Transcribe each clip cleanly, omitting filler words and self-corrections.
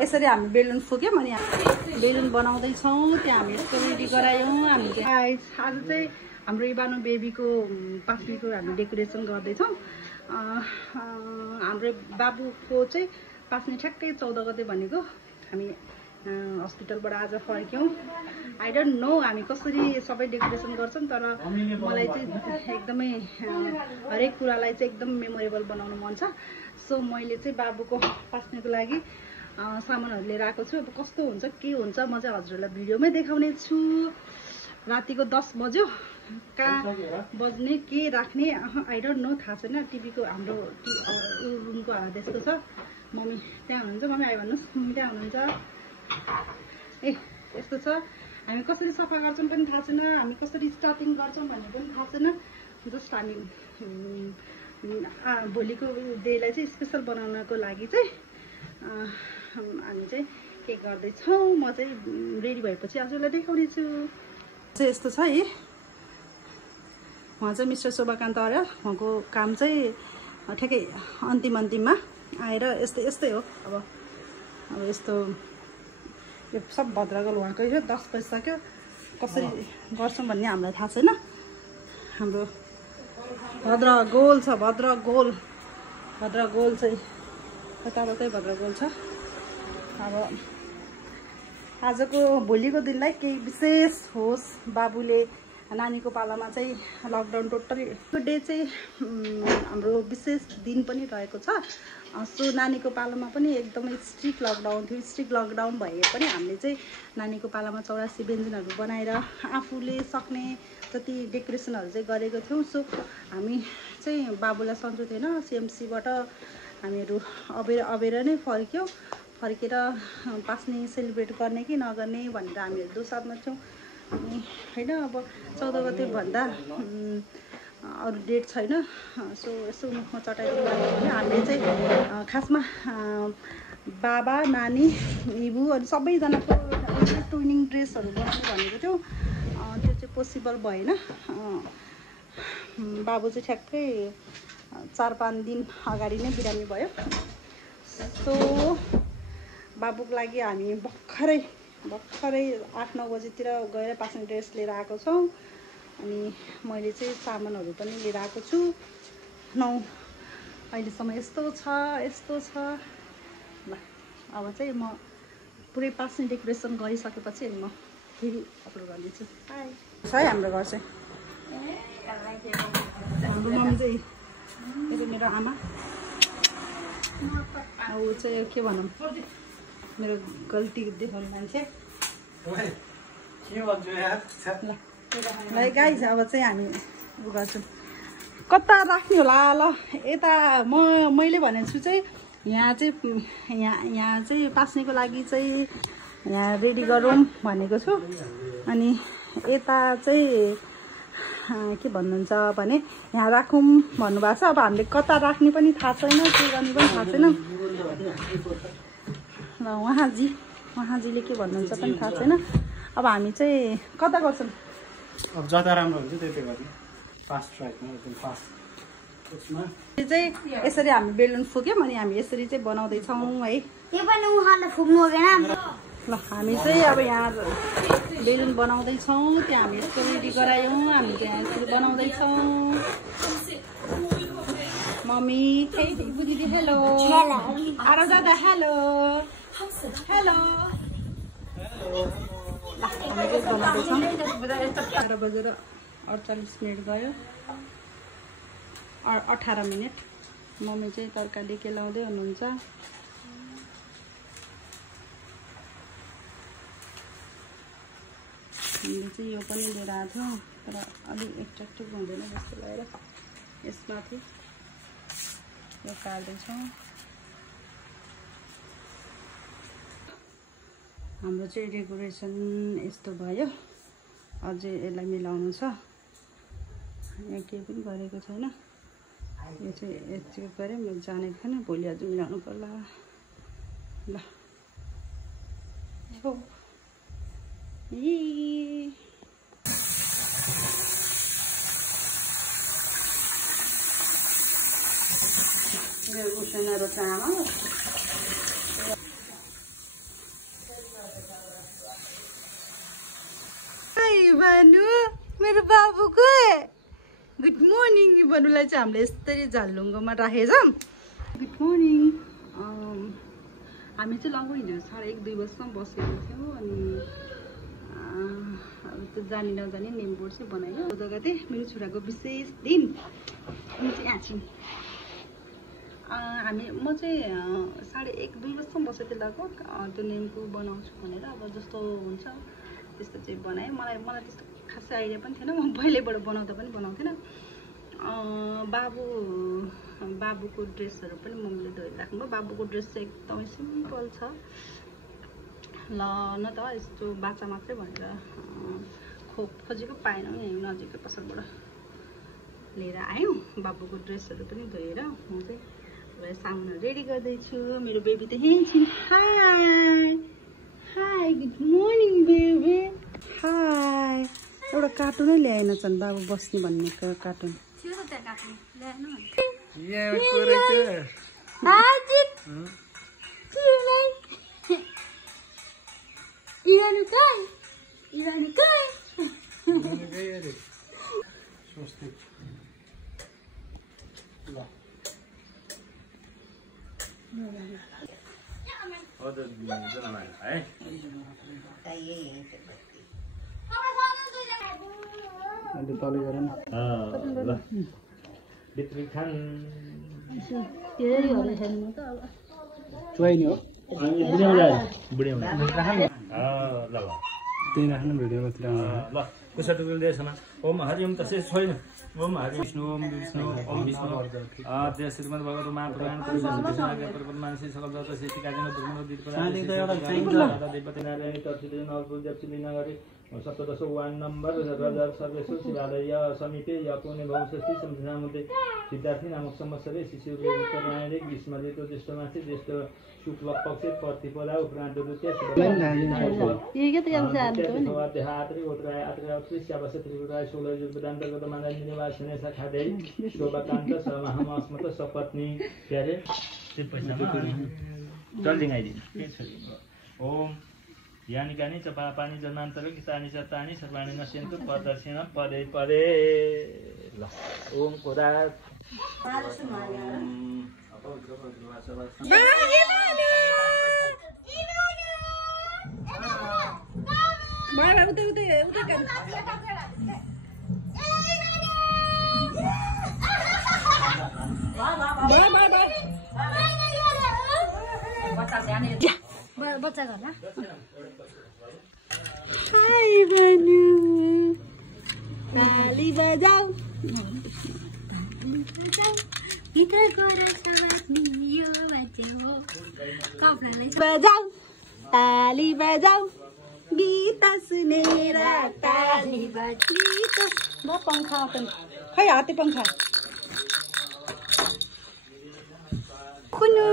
यसरी हामी बेलुन फुक्यौँ अनि बेलुन बनाउँदैछौँ। त्यहाँ हामी यस्तो रेडी गरायौँ। हामी आज चाहिँ हाम्रो इबानो बेबीको पास्नीको हामी डेकोरेसन गर्दैछौँ। हाम्रो बाबुको चाहिँ पास्नी ठ्याक्कै 14 गते भनेको। हामी हस्पिटलबाट आज फर्क्यौँ। आई डोन्ट नो हामी कसरी सबै डेकोरेसन गर्छौँ, तर मलाई चाहिँ एकदमै हरेक कुरालाई चाहिँ एकदम मेमोरेबल बनाउनु मन छ। सो मैले चाहिँ बाबुको पास्नीको लागि सामानहरू लिएर आएको छु। अब कस्तो हुन्छ के हुन्छ म चाहिँ हजुरहरूलाई भिडियोमै देखाउने छु। रातिको 10 बज्यो। कहाँ बज्ने के राख्ने आई डोन्ट नो, थाहा छैन। टिभीको हाम्रो रुमको त्यसको छ। मम्मी त्यहाँ हुनुहुन्छ। मम्मी आयो भन्नुहोस्। मम्मी त्यहाँ हुनुहुन्छ। ए यस्तो छ। हामी कसरी सफा गर्छौँ पनि थाहा छैन, हामी कसरी स्टार्टिङ गर्छौँ भन्ने पनि थाहा छैन। जस्ट हामी भोलिको डेलाई चाहिँ स्पेसल बनाउनको लागि चाहिँ हामी चाहिँ के गर्दैछौँ। म चाहिँ रेडी भएपछि हजुरलाई देखाउने छु। चाहिँ यस्तो छ है। उहाँ चाहिँ मिस्टर शोभाकान्त अर्याल। उहाँको काम चाहिँ ठ्याक्कै अन्तिममा आएर यस्तै हो। अब यस्तो यो सब भद्रगोल उहाँकै हो। 10 बजिसक्यो। कसरी गर्छौँ भन्ने हामीलाई थाहा छैन। हाम्रो भद्रगोल छ। भद्रगोल चाहिँ यताबाटै भद्रगोल छ। अब आजको भोलिको दिनलाई केही विशेष होस्। बाबुले नानीको पालामा चाहिँ लकडाउन टोटली डे चाहिँ हाम्रो विशेष दिन पनि रहेको छ। सो नानीको पालामा पनि एकदमै स्ट्रिक्ट लकडाउन थियो। स्ट्रिक्ट लकडाउन भए पनि हामीले चाहिँ नानीको पालामा 84 व्यञ्जनहरू बनाएर आफूले सक्ने जति डेकोरेसनहरू चाहिँ गरेको थियौँ। सो हामी चाहिँ बाबुलाई सन्चो थिएन। सिएमसीबाट हामीहरू अबेर नै फर्केर पास्नी सेलिब्रेट गर्ने कि नगर्ने भनेर हामीहरू दोसादमा थियौँ। अनि होइन अब 14 गते भन्दा अरू डेट छैन। सो यसो मुखमा चटाइदिनु लाग्यो भने हामीले चाहिँ खासमा बाबा नानी इबु अनि सबैजनाको ट्विनिङ ड्रेसहरू बनाउने भनेको थियो। त्यो चाहिँ पोसिबल भएन। बाबु चाहिँ ठ्याक्कै 4-5 दिन अगाडि नै बिरामी भयो। सो बाबुको लागि हामी भर्खरै 8-9 बजीतिर गएर पास्ने ड्रेस लिएर आएको छौँ। अनि मैले चाहिँ सामानहरू पनि लिएर आएको छु। अहिलेसम्म यस्तो छ। ल अब चाहिँ म पुरै पास्ने डेकोरेसन गरिसकेपछि अनि म फेरि अपलोड गरिदिन्छु। बाई। छ है हाम्रो घर चाहिँ। हाम्रो मम्मी चाहिँ यो मेरो आमा। अब चाहिँ के भनौँ, मेरो गल्ती देखाउने मान्छे। ल गाइस अब चाहिँ हामी उ गर्छौँ। कता राख्ने होला। ल यता मैले भनेको छु चाहिँ यहाँ चाहिँ पास्नेको लागि चाहिँ यहाँ रेडी गरौँ भनेको छु। अनि यता चाहिँ के भन्नुहुन्छ भने यहाँ राखौँ भन्नुभएको छ। अब हामीले कता राख्ने पनि थाहा छैन, के गर्ने पनि थाहा छैन। ल उहाँजीले के भन्नुहुन्छ पनि थाहा छैन। अब हामी चाहिँ कता गर्छौँ। अब जता राम्रो हुन्छ त्यतै गर्ने। फास्ट ट्र्याकमा एकदम फास्ट। यो चाहिँ यसरी हामी बेलुन फुक्यौँ अनि हामी यसरी चाहिँ बनाउँदैछौँ है। त्यो पनि उहाँले फुक्नु हुँदैन। ल हामी चाहिँ अब यहाँ बेलुन बनाउँदैछौँ। त्यहाँ हामी यस्तो रेडी गरायौँ। हामी त्यहाँ यसरी बनाउँदैछौँ। मम्मी दिदी हेलो। आरो दादा हेलो। हामी चाहिँ बनाउँदैछौँ। 12 बजेर 48 मिनट गयो। 18 मिनट। मम्मी चाहिँ तरकारी केलाउँदै हुनुहुन्छ। हामीले चाहिँ यो पनि लिएर आएको थियौँ, तर अलिक एट्र्याक्टिभ हुँदैन जस्तो लागेर यसमाथि यो पार्दैछौँ। हाम्रो चाहिँ डेकोरेसन यस्तो भयो। अझै यसलाई मिलाउनु छ। यहाँ केही पनि गरेको छैन। यो चाहिँ यति गरेँ। म जानेको थिएन। भोलि अझै मिलाउनु पर्ला। ल उसिनेर चामल भानु मेरो बाबुको गुड मर्निङ भन्नुलाई चाहिँ हामीले यस्तरी झालुङ्गोमा राखेको छौँ। Good morning. हामी चाहिँ लगभग हिँडेर 1:30 बजीसम्म बसेको थियौँ अनि अब त्यो जानी नजानी नेमबोर्ड चाहिँ बनायो। त्यो जग्गा चाहिँ मेरो छोराको विशेष दिन हामी चाहिँ यहाँ छौँ। म चाहिँ 1:30-2 बजीसम्म बसेको थिएँ लगभग त्यो नेमको बनाउँछु भनेर। अब जस्तो हुन्छ त्यस्तो चाहिँ बनाएँ। मलाई त्यस्तो खासै आइडिया पनि थिएन, म पहिल्यैबाट बनाउँदा पनि बनाउँथिनँ। बाबुको ड्रेसहरू पनि मम्मीले धोएर राख्नुभयो। बाबुको ड्रेस चाहिँ एकदमै सिम्पल छ। ल न त यस्तो बाचा मात्रै भनेर खोजेको पाएनौँ नि, नजिकै पसलबाट लिएर आयौँ। बाबुको ड्रेसहरू पनि धोएर म चाहिँ अब सामानहरू रेडी गर्दैछु। मेरो बेबी त यहीँ छिन्। High good morning baby. High. एउटा कार्टुनै ल्याएन छन् बाबु बस्ने भन्ने कार्टुन। ओम हरिओम तसे छैन। ओम हरि विष्णु ओम विष्णु ओम विष्णु त्यस श्रीमद् भगवत महापुराण पर्वत मानसी सकल जगत शेषी काजन ब्रह्म देवपति नारायण तत्सिद्धि नवपूज्यप्ति नगरी सप्तदश वान नम्बर रजर सर्वेश्वर शिवालय समिति यपुने भवषष्ठी संध्यामुदे सिद्धार्थी नामक संवत्सरे शिशुरायणे ग्रीष्म ऋतु ज्येष्ठ मासे ज्येष्ठ शुक्ल पक्षे प्रतिपदा उपरान्त द्वितीय देहात्रि गोत्राय आत्रि श्यावस त्रिपुराय सोलह वेदान्तगत मानव निवासने शाखादै शोभाकान्त समहमस्मत सपत्नी क्यारे चल्दिङ आइदिनु। ओम यानी कानी चपा पानी जन्मान्तरक हितानि चतानि सर्वाणि नश्यन्तु पदर्शेन पदे पदे। ल ओम कोदा बच्चा गर्ला। हाय भानु ताली बजाऊ बजाऊ ताली बजाऊ गीत सुनेर ताली बजाऊ। ल पंखा खै हाते पंखा कुनु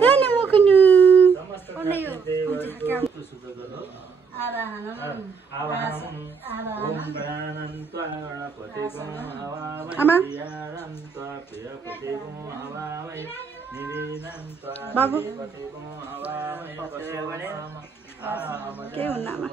कुनु कुनु आमा बाबु के हुन्न आमा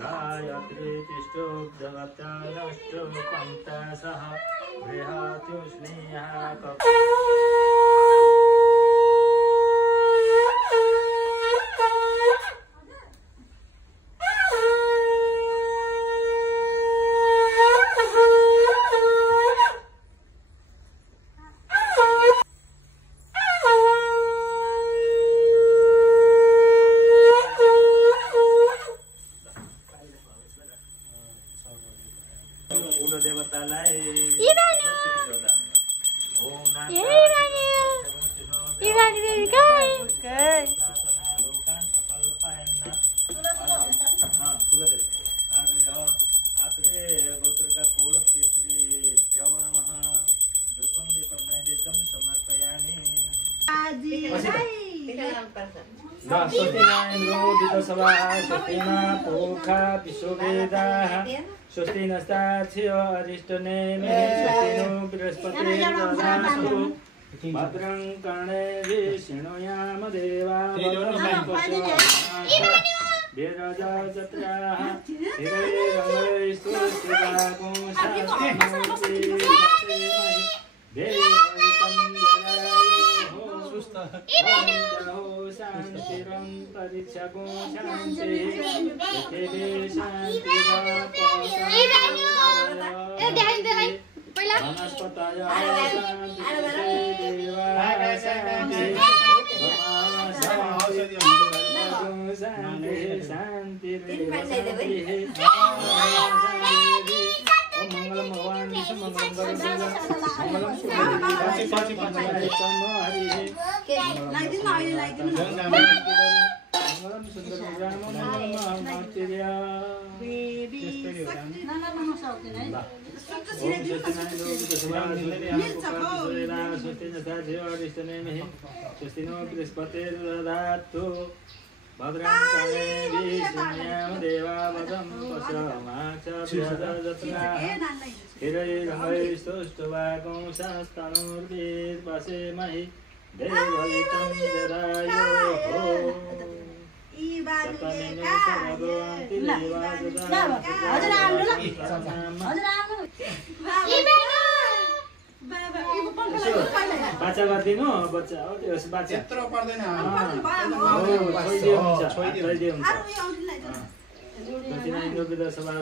गायत्री तिष्ठो जगत्याष्टो पन्तसः बृहत्यो स्नेहा स्वस्ति नस्ताच्यो अरिष्टनेमि स्वस्ति नो बृहस्पतिर्दधातु भद्रं कर्णेभिः शृणुयाम देवाः वेदजाचत्राः शान्तिरन्तरिक्षगो मंगलम भगवान विष्णु मंगलम भद्रं कर्णेभिः शृणुयाम देवावदं पशुमाक्षाभ्यजत्राः हिरैरङ्गैस्तुष्टुवागुंशास्तनूर्भिर्वसेमहि देवहितं जरायोः बाचा गरिदिनु बच्चा हो त्यो बाचा यत्रो पर्दैन छोइदियो हुन्छ इन्द्र विधानसभा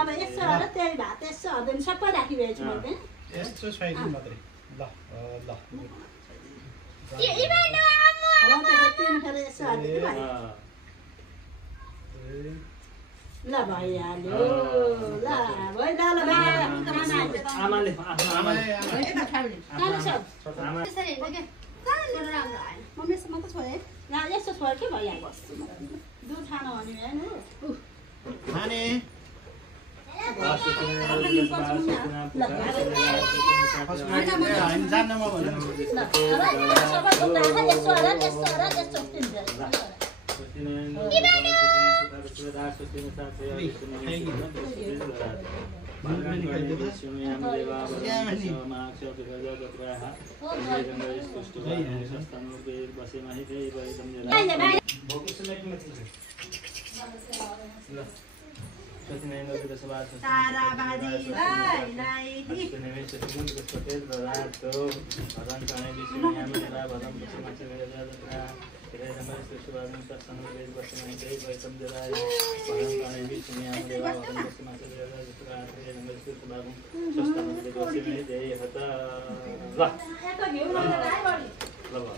अब यसो र तेल भात यसो हदैन सबै राखिरहेछु मैले यसो छोइदिनु मात्रै ल ल ल भइहाल्यो ल आमाले मम्मीसँग त छोए यस्तो छोएर के भइहाल्यो दुध खानु भने होइन खाने जान्नमा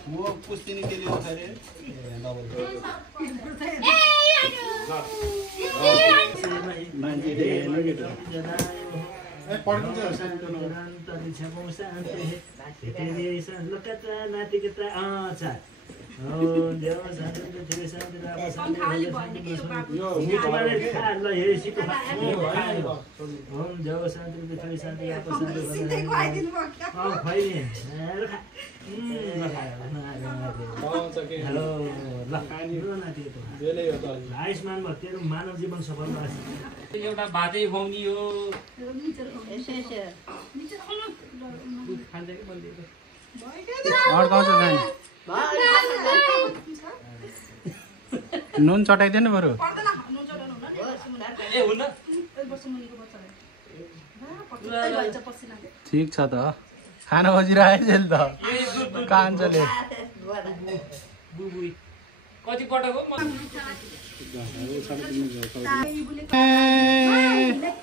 म पुस्तिनी के लिए खरे आयुष्मान भक्तिहरू मानव जीवन सफल एउटा बाटै खुवाउने हो नुन चटाइदिनु बरु ठिक छ त खाना बजिरहेको त कान्छले कति पटक हो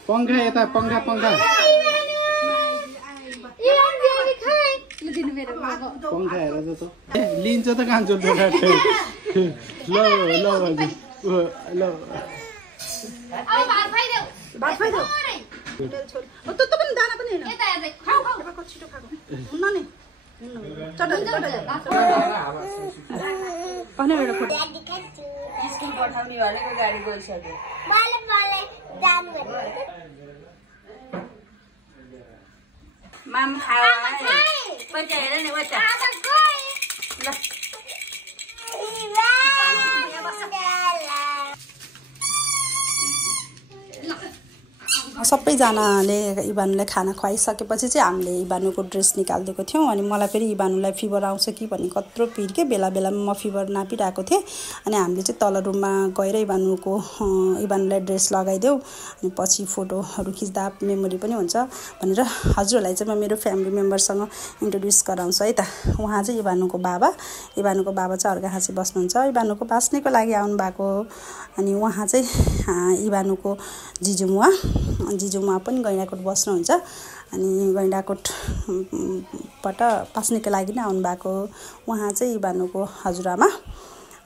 पंखा यता पंखा पंखा पंखा हेर त लिन्छ त कान्छ ल ल ल भात खाइदेऊ त पनि दाना पनि हैन खाऊ छिटो खाऊ हुन्न नि स्कुल पठाउने भनेको गाडी गइसक्यो माम खाऊ बच्चा हेर नि बच्चा ल सबैजनाले इबानुलाई खाना खुवाइसकेपछि चाहिँ हामीले इबानुको ड्रेस निकालिदिएको थियौँ अनि मलाई फेरि इबानुलाई फिभर आउँछ कि भन्ने कत्रो पिर के बेला बेलामा म फिभर नापिरहेको थिएँ अनि हामीले चाहिँ तल रुममा गएर इबानुलाई ड्रेस लगाइदेऊ अनि पछि फोटोहरू खिच्दा मेमोरी पनि हुन्छ भनेर हजुरहरूलाई चाहिँ म मेरो फ्यामिली मेम्बरसँग इन्ट्रोड्युस गराउँछु है त। उहाँ चाहिँ इबानुको बाबा चाहिँ अर्घाखाँची बस्नुहुन्छ। इबानुको बास्नेको लागि आउनुभएको अनि उहाँ चाहिँ इबानुको जिजुमुवा पनि गैँडाकोट बस्नुहुन्छ अनि गैँडाकोटबाट पास्नेको लागि नै आउनुभएको उहाँ चाहिँ इबानुको हजुरआमा।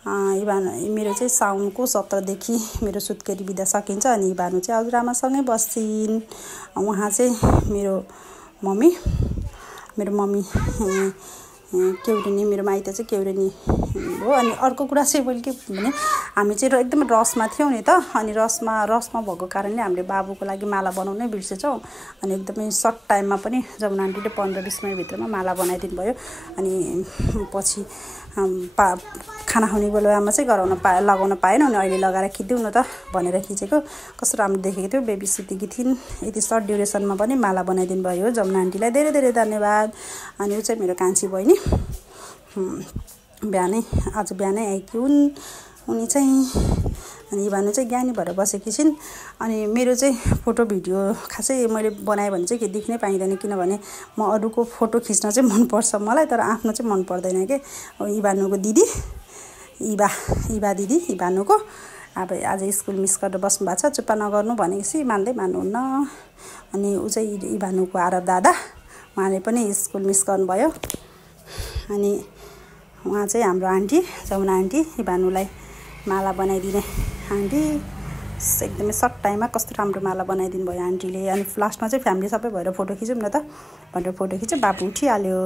मेरो चाहिँ साउनको 17 देखि मेरो सुत्केरी बिदा सकिन्छ अनि इबानु चाहिँ हजुरआमासँगै बस्छिन्। उहाँ चाहिँ मेरो मम्मी केउरेनी, मेरो माइत चाहिँ केउरेनी हो। अनि अर्को कुरा चाहिँ मैले के भने हामी चाहिँ एकदम रसमा थियौँ नि त अनि रसमा भएको कारणले हामीले बाबुको लागि माला बनाउनै बिर्सेछौँ अनि एकदमै सर्ट टाइममा पनि जमुना आन्टीले 15-20 मिनटभित्रमा माला बनाइदिनु भयो अनि पछि खाना खुवाउने बेलामा चाहिँ लगाउन पाएन अनि अहिले लगाएर खिचिदेऊ न त भनेर खिचेको। कस्तो राम्रो देखेको थियो, बेबी सुतेकी थिइन्, यति सर्ट ड्युरेसनमा पनि माला बनाइदिनु भयो। जमुना आन्टीलाई धेरै धेरै धन्यवाद। अनि ऊ चाहिँ मेरो कान्छी बहिनी आज बिहानै आएकी हुन् उनी चाहिँ। अनि इबानु चाहिँ ज्ञानी भएर बसेकी छिन्। अनि मेरो चाहिँ फोटो भिडियो खासै मैले बनाएँ भने चाहिँ के देख्नै पाइँदैन किनभने म अरूको फोटो खिच्न चाहिँ मनपर्छ मलाई तर आफ्नो चाहिँ मन पर्दैन के। इबानुको दिदी इबा दिदी इबानुको अब आज स्कुल मिस गरेर बस्नु भएको छ, चुप्पा नगर्नु भनेपछि मान्नुहुन्न। अनि ऊ चाहिँ इबानुको आरब दादा, उहाँले पनि स्कुल मिस गर्नुभयो। अनि उहाँ चाहिँ हाम्रो आन्टी जमुना आन्टी, इबानुलाई माला बनाइदिने आन्टी। एकदमै सर्ट टाइममा कस्तो राम्रो माला बनाइदिनु भयो आन्टीले। अनि लास्टमा चाहिँ फ्यामिली सबै भएर फोटो खिचौँ न त भनेर फोटो खिच्यो। बाबु उठिहाल्यो।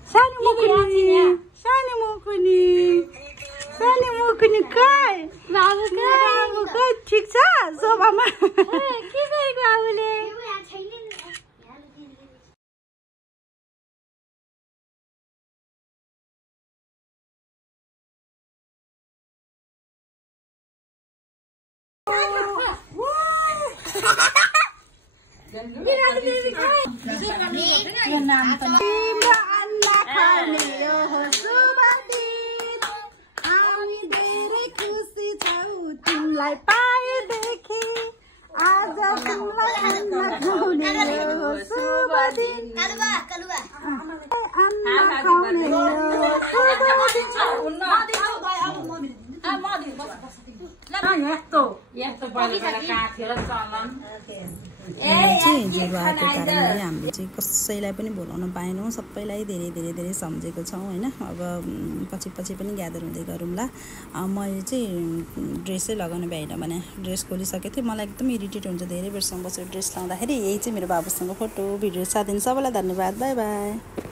सानी मुकुनी काय बाबु काय ठीक छ सोफामा के गरेको बाबुले तिमीलाई पाएदेखि आज तिमीलाई शुभ दिन ज्वरो आएको कारणले हामीले चाहिँ कसैलाई पनि बोलाउन पाएनौँ, सबैलाई धेरै धेरै धेरै सम्झेको छौँ होइन। अब पछि पनि ग्यादर हुँदै गरौँला। मैले चाहिँ ड्रेसै लगाउनु भ्याइन भने ड्रेस खोलिसकेको थिएँ। मलाई एकदम इरिटेट हुन्छ धेरै बेरसम्म बसेर ड्रेस लाउँदाखेरि। यही चाहिँ मेरो बाबुसँग फोटो भिडियो साथ दिनु सबैलाई धन्यवाद। By by.